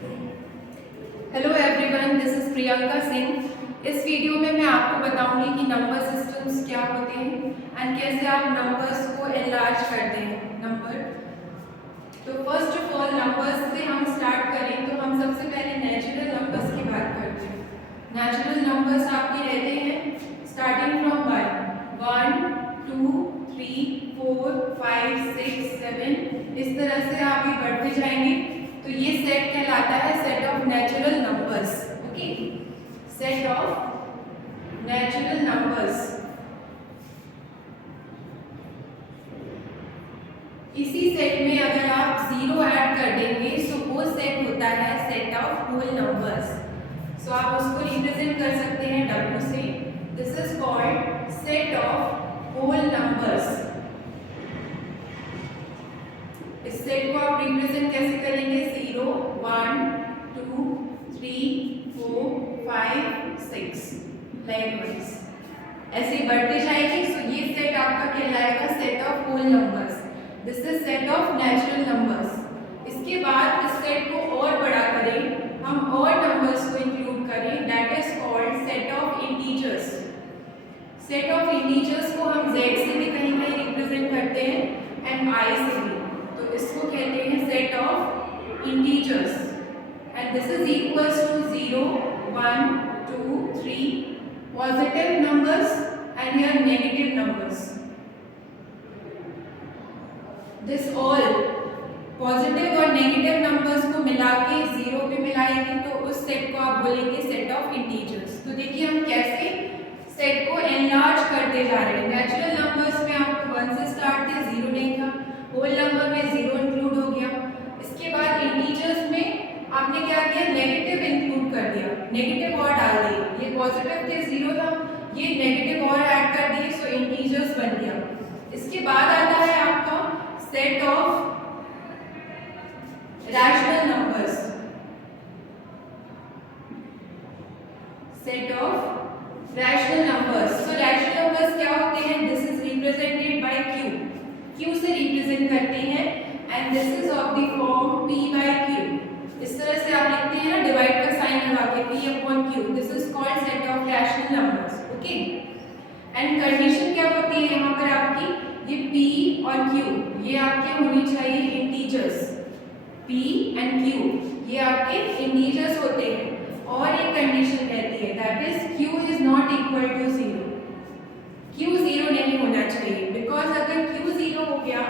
Hello everyone, this is Priyanka Singh. इस video में मैं आपको बताऊंगी कि नंबर सिस्टम्स क्या होते हैं एंड कैसे आप नंबर्स को एनलार्ज करते हैं। नंबर तो फर्स्ट ऑफ ऑल नंबर्स से हम स्टार्ट करें तो हम सबसे पहले नेचुरल नंबर्स की बात करते हैं। नेचुरल नंबर्स आपके रहते हैं स्टार्टिंग फ्रॉम 1, 2, 3, 4, 5, 6, 7। इस तरह से आप ये बढ़ते जाएंगे तो ये सेट कहलाता है set of natural numbers. Okay, set of natural numbers. इसी सेट में अगर आप जीरो ऐड कर देंगे तो वो सेट होता है set of whole numbers. So आप उसको रिप्रेजेंट कर सकते हैं W से। This is called set of whole numbers. इस सेट को आप रिप्रेजेंट कैसे करेंगे? 0, 1, 2, 3, 4, 5, 6 लाइकवाइज ऐसे बढ़ते जाएंगे। सो ये सेट आपका कहलाएगा set of whole numbers. This is set of natural numbers. इसके बाद इस सेट को और बड़ा करें, हम और नंबर्स को इंक्लूड करें, that is called set of integers. Set of integers को हम Z से भी कहीं कहीं रिप्रेजेंट करते हैं एंड I से भी। तो इसको कहते हैं set of integers and this is equals to 0, 1, 2, 3 positive numbers and here negative numbers. This all positive और नेगेटिव नंबर्स को मिला के 0 पे मिलाएंगे तो उस सेट को आप बोलेंगे सेट ऑफ इंटीजर्स। तो देखिए हम कैसे सेट को एनलार्ज करते जा रहे हैं। नेचुरल नंबर्स में आपको 1 से स्टार्ट थे, 0 नहीं था। होल नंबर में 0 इंक्लूड हो गया। इसके बाद इंटीजर्स में आपने क्या किया? नेगेटिव इंक्लूड कर दिया, नेगेटिव और डाल दिए। ये पॉजिटिव थे, 0 था, ये नेगेटिव और ऐड कर दिए, सो इंटीजर्स बन गया। इसके बाद आता है आपका set of rational numbers. Set of rational numbers. So rational numbers क्या होते हैं? This is represented by Q से रिप्रेजेंट करते हैं and this is of the form P/Q। इस तरह से आप लिखते हैं ना, डिवाइड का साइन लगा के P/Q। This is called set of rational numbers. Okay, and condition क्या होती है यहाँ पर आपकी? ये P और Q ये आपके होने चाहिए इंटीजर्स। P एंड Q ये आपके इंटीजर्स होते हैं और एक कंडीशन रहती है that is Q is not equal to 0। Q 0 नहीं होना चाहिए बिकॉज अगर Q 0 हो गया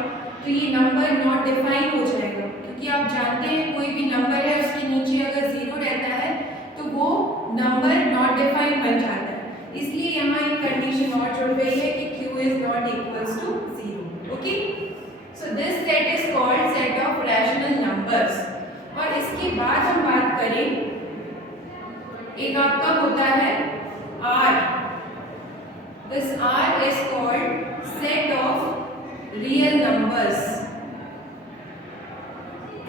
तो ये नंबर नॉट डिफाइन हो जाएगा। क्योंकि आप जानते हैं कोई भी नंबर है उसके नीचे अगर 0 रहता है तो वो नंबर नॉट डिफाइन बन जाता है। इसलिए यहाँ एक कंडीशन और जुड़ गई है कि Q is not equals to 0। Okay, so this set is called set of rational numbers. और इसके बाद हम बात करें, एक आपका होता है R। This R is called set of real numbers।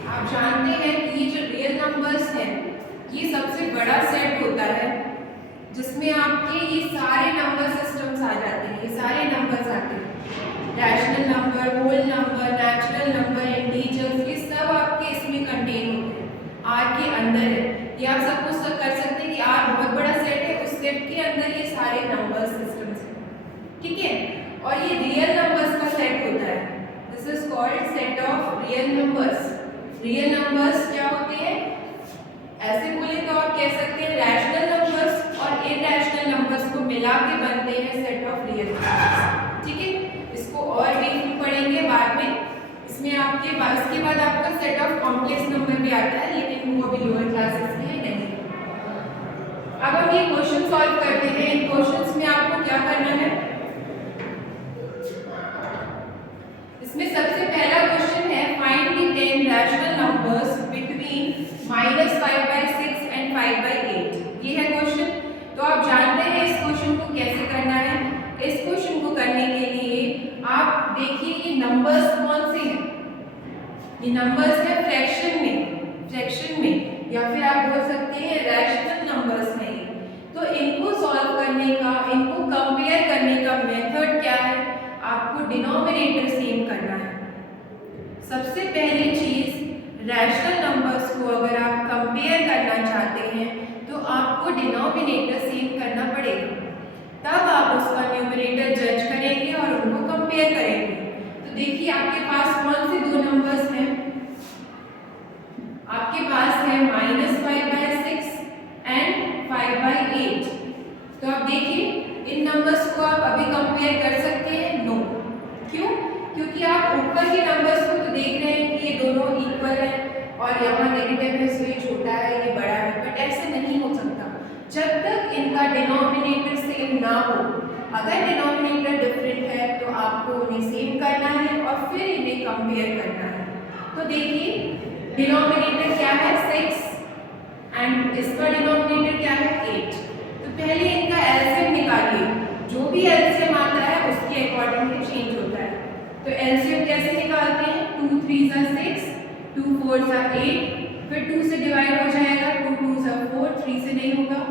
आप जानते हैं कि ये जो रियल नंबर्स हैं ये सबसे बड़ा सेट होता है जिसमें आपके ये सारे नंबर सिस्टम्स आ जाते हैं। ये सारे नंबर्स आते हैं, rational number, whole number, natural number, integers, ये सब आपके इसमें कंटेन होते हैं, R के अंदर है। ये आप सपोज कर सकते हैं कि R बहुत बड़ा सेट है, उस सेट के अंदर ये सारे नंबर सिस्टम्स हैं, ठीक है। और ये रियल नंबर्स का सेट होता है। This is called set of real numbers. Real numbers क्या होते हैं? ऐसे बोले तो आप कह सकते हैं रैशनल नंबर्स और इरैशनल नंबर्स को मिला के बनते हैं सेट ऑफ रियल नंबर्स, ठीक है। इसको और डीप में पढ़ेंगे बाद में। इसमें आपके इसके बाद आपका सेट ऑफ कॉम्प्लेक्स नंबर भी आता है, लेकिन वो अभी लोअर क्लासेस में नहीं। अब हम ये क्वेश्चन सॉल्व करते हैं। इन क्वेश्चंस में आपको क्या करना है? इसमें सबसे पहला क्वेश्चन है find the 10 rational numbers between -5/6 and 5/8। ये है क्वेश्चन। तो आप जानते हैं इस क्वेश्चन को कैसे करना है। इस क्वेश्चन को करने के लिए आप देखिए ये नंबर्स कौन से हैं। ये नंबर्स है फ्रैक्शन में या फिर आप बोल सकते हैं रैशनल नंबर्स में। तो इनको सॉल्व करने का, इनको कंपेयर करने का मेथड क्या है? आपको डिनोमिनेटर सेम करना है। सबसे पहली चीज रैशनल नंबर्स को अगर आप कंपेयर इक्वल है और यहाँ नेगेटिव है, सो ये छोटा है ये बड़ा है, बट ऐसे नहीं हो सकता जब तक इनका डिनोमिनेटर सेम ना हो। अगर डिनोमिनेटर डिफरेंट है तो आपको उन्हें सेम करना है और फिर इन्हें कंपेयर करना है। तो देखिए डिनोमिनेटर क्या है 6 एंड इसका डिनोमिनेटर क्या है 8। तो पहले इनका एलसीएम निकालिए, जो भी एलसीएम आता है उसके अकॉर्डिंगली चेंज होता है। तो एलसीएम कैसे निकालते हैं, 2 3 6, 2 4 8, फिर 2 से डिवाइड हो जाएगा, 2 2 4, 3 से नहीं होगा,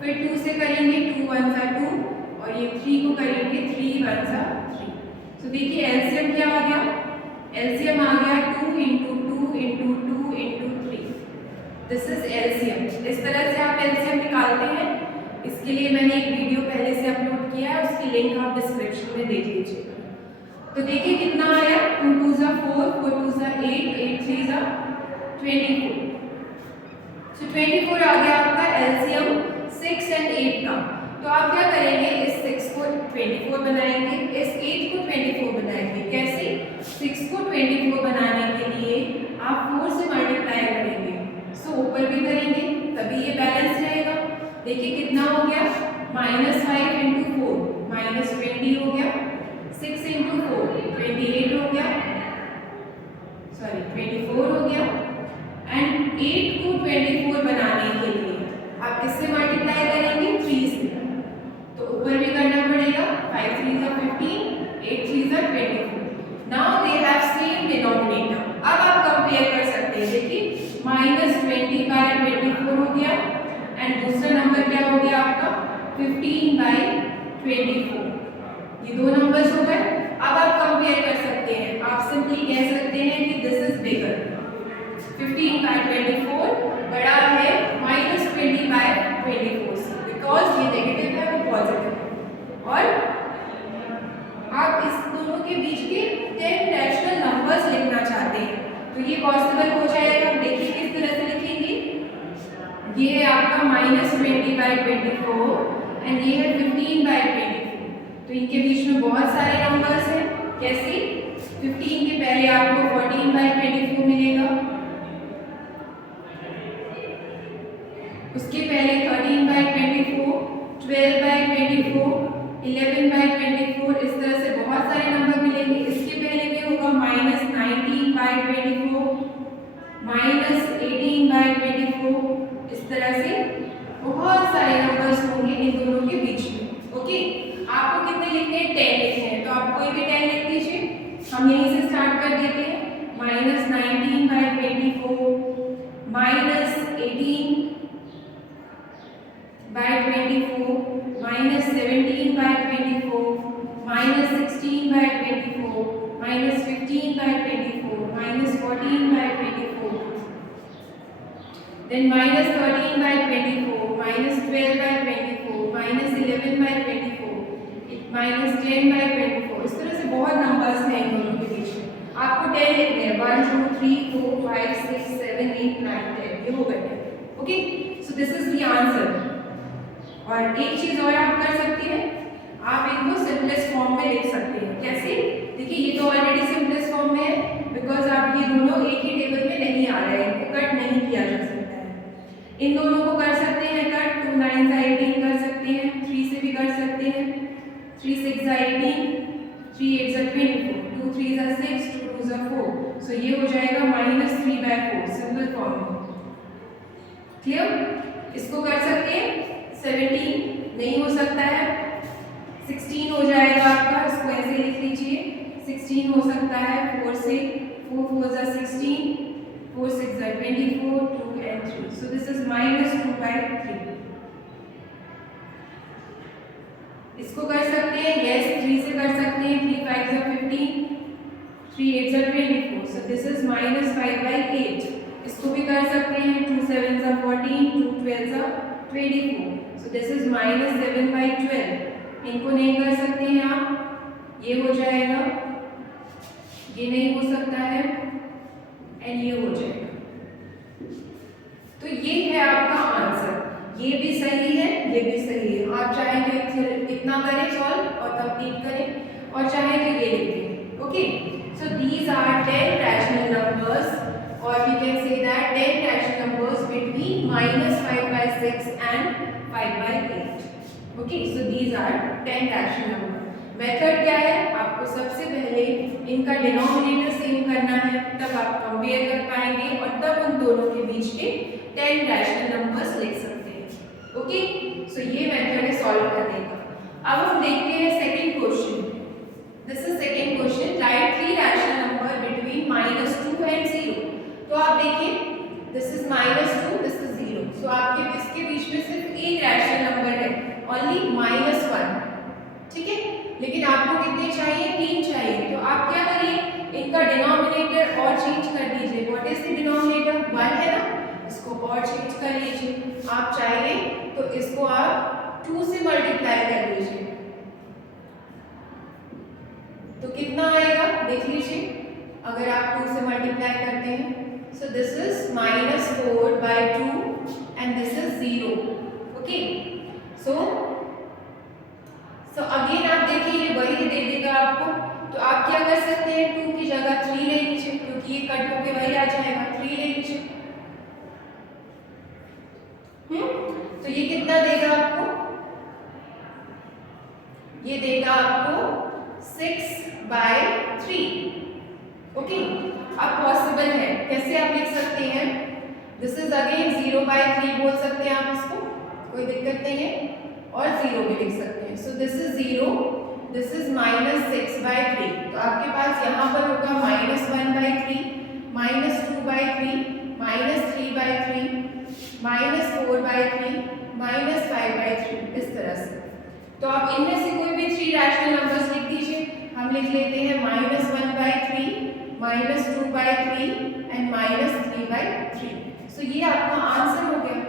फिर 2 से करेंगे 2 1 2 और ये 3 को करेंगे 3 1 3। तो देखिए एलसीएम क्या आ गया, एलसीएम आ गया 2 × 2 × 2 × 3। This is LCM. इस तरह से आप एलसीएम निकालते हैं। इसके लिए मैंने एक वीडियो पहले से अपलोड किया है, उसकी लिंक आप डिस्क्रिप्शन में देख लीजिएगा। तो देखिए कितना आया, 2 2 4, 4 2 8, 8 3 24। तो 24 आ गया आपका एलसीएम 6 और 8 का। तो आप क्या करेंगे, इस 6 को 24 बनाएंगे, इस 8 को 24 बनाएंगे। कैसे, 6 को 24 बनाने के लिए आप 4 से मल्टीप्लाई करेंगे, सो ऊपर भी करेंगे तभी ये बैलेंस रहेगा। देखिए कितना हो गया, -5 × 4 -20 हो गया, 6 × 4 28 हो गया, सॉरी 24 हो गया। एंड 8 को 24 बनाने के लिए आप किससे मल्टीप्लाई करेंगे, 3 से। तो ऊपर भी करना पड़ेगा, 5 3 15, 8 3 24। Now they have same denominator. अब आप कंपेयर कर सकते हैं। देखिए -20/24 हो गया एंड दूसरा नंबर क्या हो गया आपका 15/24। ये दो नंबर्स हो गए। अब आप कंपेयर कर सकते हैं, आप सिंपली कह सकते हैं कि दिस इज बिगर, 15/24 बड़ा है -20/24 से, बिकॉज ये नेगेटिव है और पॉजिटिव है। और आप इस दोनों के बीच के 10 रैशनल नंबर्स लिखना चाहते हैं तो ये पॉसिबल हो जाएगा। देखिए किस तरह से लिखेंगे, ये है आपका -20/24 एंड ये है 15/24। तो इनके बीच में बहुत सारे नंबर्स हैं। कैसे, 15 के पहले आपको 14/24 मिलेगा, उसके पहले 13/24, 12/24, 11/24, इस तरह से बहुत सारे नंबर मिलेंगे। इसके पहले भी होगा -19/24, -18/24, इस तरह से बहुत सारे नंबर्स होंगे इन दोनों के बीच में। ओके, आपको कितने लिखने हैं, 10 लिखने हैं, तो आप कोई भी 10 लिख लीजिए। हम यहीं से स्टार्ट कर देते हैं, -19/24, -18/24, -17/24, -16/24, -15/24, -14/24, then -13/24, -12/24, -11/24, -10/24। इस तरह से बहुत नंबर्स हैं इन दोनों के बीच में। आपको 10 लिखने हैं, 1 2 3 4 5 6 7 8 9 10, ये हो गए। Okay, so this is the answer. और एक चीज और आप कर सकते हैं, आप इनको सिंपलेस्ट फॉर्म में लिख सकते हैं। कैसे, देखिए ये तो ऑलरेडी सिंपलेस्ट फॉर्म में है, बिकॉज आप ये दोनों एक ही टेबल में नहीं आ रहे हैं, इनको कट नहीं किया जा सकता है। इन दोनों को कर सकते हैं कट, 2 9 18 कर सकते हैं, 3 से भी कर सकते हैं, 3 6 18, 3 8 24, 2 3 6, 2 2 4। सो ये हो जाएगा -3/4 सिंपल फॉर्म में। क्लियर, इसको कर सकते हैं। 17 नहीं हो सकता है, 16 हो जाएगा आपका, इसको ऐसे लिख लीजिए, 16 हो सकता है, 4 से 4 4 16, 4 6 24, 2 and 3, so this is -2/3। इसको कर सकते हैं, yes 3 से कर सकते हैं, 3 5 15, 3 8 24, so this is -5/8। इसको भी कर सकते हैं, 2 7 14, 2 12 24, so this is -7/12। इनको नहीं कर सकते हैं आप, ये हो जाएगा, ये नहीं हो सकता है एंड ये हो जाएगा। तो ये है आपका आंसर, ये भी सही है, ये भी सही है। आप चाहे तो इतना करें सॉल्व और कंप्लीट करें, और चाहे तो ये लिखें। Okay, so these are 10 rational numbers or we can say that 10 rational numbers between -5/6 and 5/8. Okay, so these are 10 rational number. Method क्या है? आपको सबसे पहले इनका डिनोमिनेटर सेम करना है, तब आप कंपेयर कर पाएंगे और तब उन दोनों के बीच के 10 रैशनल नंबर्स लिख सकते हैं. ओके, सो ये मेथड है सॉल्व करने का. अब हम देखते हैं second question. This is second question. Right 3 rational number between -2 and 0. तो आप देखिए, दिस इज -2, दिस इज 0. सो आपके इसके बीच में सिर्फ एक रैशनल नंबर है, ओनली -1. ठीक है, लेकिन आपको कितने चाहिए? 3 चाहिए. तो आप क्या करिए, इनका डिनोमिनेटर और चेंज कर दीजिए. What is the denominator? 1 है ना, इसको और चेंज कर लीजिए. आप चाहिए तो इसको आप 2 से मल्टीप्लाई कर लीजिए. तो कितना आएगा देख लीजिए, अगर आप 2 से मल्टीप्लाई करते हैं. So this is -4/2 and this is 0. Okay, so again आप देखिए ये वही दे देगा आपको. तो आप क्या कर सकते हैं, 2 की जगह 3 ले लीजिए, क्योंकि ये कट होके वही आ जाएगा. 3 ले लीजिए. तो ये कितना देगा आपको? ये देगा आपको 6/3. ओके, अब पॉसिबल है, कैसे आप लिख सकते हैं? दिस इज अगेन 0/3 बोल सकते हैं आप इसको, कोई दिक्कत नहीं है, और 0 भी लिख सकते हैं. So this is 0, this is -6/3. तो आपके पास यहाँ पर होगा -1/3, -2/3, -3/3, -4/3, -5/3, इस तरह से. तो आप इनमें से कोई भी 3 रैशनल नंबर्स लिख दीजिए. हम लिख लेते हैं -1/3, -2/3 एंड -3/3. सो ये आपका आंसर हो गया.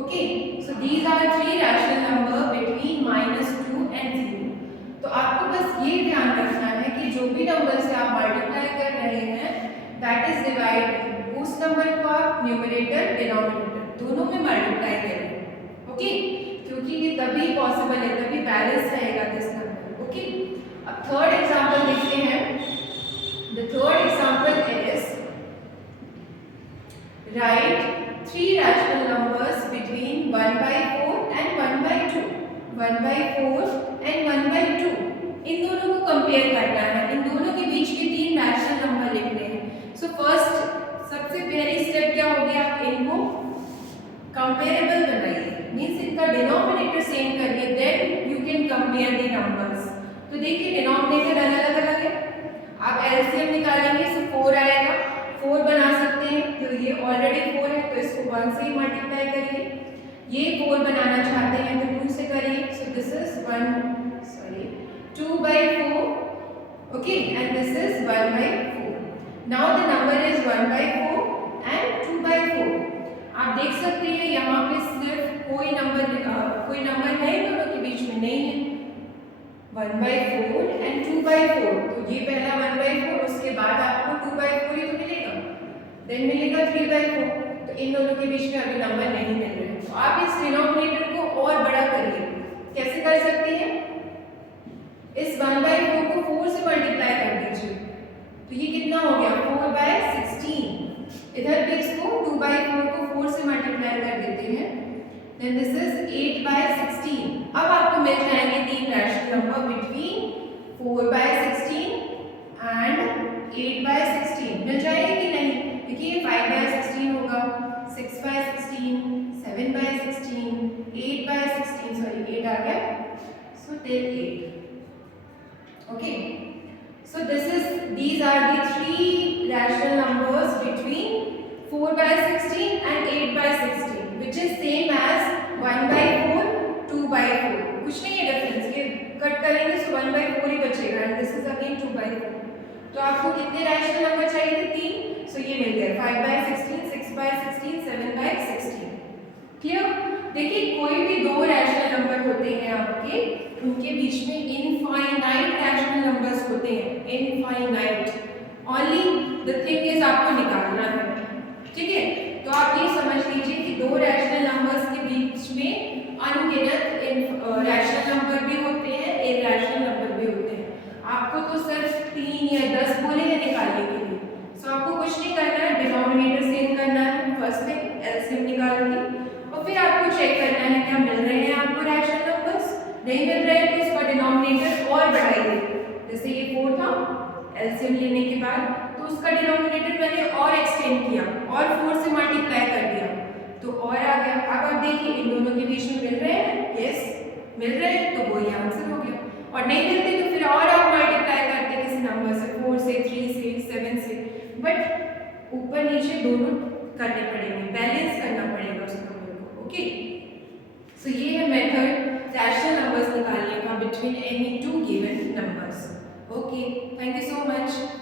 Okay, so these are 3 rational number between -2 and 0. तो आपको बस ये ध्यान रखना है कि जो भी नंबर से आप मल्टीप्लाई कर रहे हैं, दैट इज डिवाइड, उस नंबर को आप न्यूमरेटर डिनोमिनेटर दोनों में मल्टीप्लाई करें. ओके, क्योंकि ये तभी पॉसिबल है, तभी बैलेंस रहेगा दिस नंबर. ओके, अब थर्ड एग्जांपल देखते हैं. The third example is right 3 rational numbers between 1/4 and 1/2. 1/4 and 1/2, इन दोनों को कंपेयर करना है. इन दोनों के बीच के 3 रैशनल नंबर लिखने हैं. सो फर्स्ट, सबसे पहली स्टेप क्या होगी, आप इनको कंपेरेबल बनाइए. मींस इनका डिनोमिनेटर सेम करिए, then you can compare the numbers. तो देखिए डिनोमिनेटर अलग अलग है. आप एलसीएम निकालेंगे, सो 4 आएगा. 4 बना सकते हैं, तो ये ऑलरेडी 4 है, तो इसको 1 से ही मल्टीप्लाई करिए. ये 4 बनाना चाहते हैं तो 2 से करिए. So this is 2/4. Okay, and this is 1/4. Now the number is 1/4 and 2/4. आप देख सकते हैं यहाँ पे सिर्फ कोई नंबर है दोनों के बीच में नहीं है. 1/4 एंड 2/4. तो ये पहला 1/4, उसके बाद आपको 2/4 ही तो मिलेगा, देन मिलेगा 3/4. तो इन दोनों के बीच में अभी नंबर नहीं मिल रहे. तो आप इस डिनोमिनेटर को और बड़ा करिए. कैसे कर सकते हैं? इस 1/4 को 4 से मल्टीप्लाई कर दीजिए. तो ये कितना हो गया? 4/16. इधर भी इसको 2/4 को 4 से मल्टीप्लाई कर देते हैं. Then this is 8/16. अब आपको मिल जाएंगे 3 रैशनल नंबर बिटवीन 4/16 and 8/16. मिल जाएंगे कि नहीं? देखिए 5/16 होगा, 6/16, 7/16, 8/16. सॉरी 8 आ गया. So till 8. Okay. So these are the 3 rational numbers between 4/16 and 8/16, which is same as 1/4, 2/4. कुछ नहीं है डिफरेंस. ये कट करेंगे तो 1/4 ही बचेगा, एंड दिस इज अगेन 2/4. तो आपको कितने रैशनल नंबर चाहिए थे? 3. सो ये मिल गए 5/16, 6/16, 7/16. क्लियर? देखिए कोई भी 2 रैशनल नंबर होते हैं आपके, उनके बीच में इनफाइनाइट रैशनल नंबर्स होते हैं. Infinite. Only the thing is आपको निकालना है. ठीक है, तो आप ये समझ लीजिए कि 2 रैशनल नंबर्स के बीच में अनगिनत रैशनल नंबर भी होते हैं, इरैशनल नंबर भी होते हैं. आपको तो सिर्फ 3 या 10 बोले हैं निकालने के लिए. सो आपको कुछ नहीं करना है, डिनोमिनेटर सेम करना है फर्स्ट थिंग एलसीएम निकाल के, और फिर आपको चेक करना है क्या मिल रहे हैं आपको रैशनल नंबर्स। नहीं मिल रहे हैं तो इसका डिनोमिनेटर और बढ़ाइए। जैसे ये 4 था, एलसीएम लेने के बाद तो उसका डिनोमिनेटर मैंने और एक्सटेंड किया और 4 से मल्टीप्लाई कर दिया तो और आ गया। अब आप देखिए इन दोनों के बीच में मिल रहे हैं, यस मिल रहे हैं, तो वही आंसर हो गया। और नहीं मिलते तो फिर और आप मल्टीप्लाई करते किसी नंबर से, 4 से, 3 से, 7 से, बट ऊपर नीचे दोनों करने पड़ेंगे, बैलेंस करना पड़ेगा उस नंबर को। ओके, सो ये है मेथड रैशनल नंबर्स निकालने का between any two given numbers. Okay, thank you so much.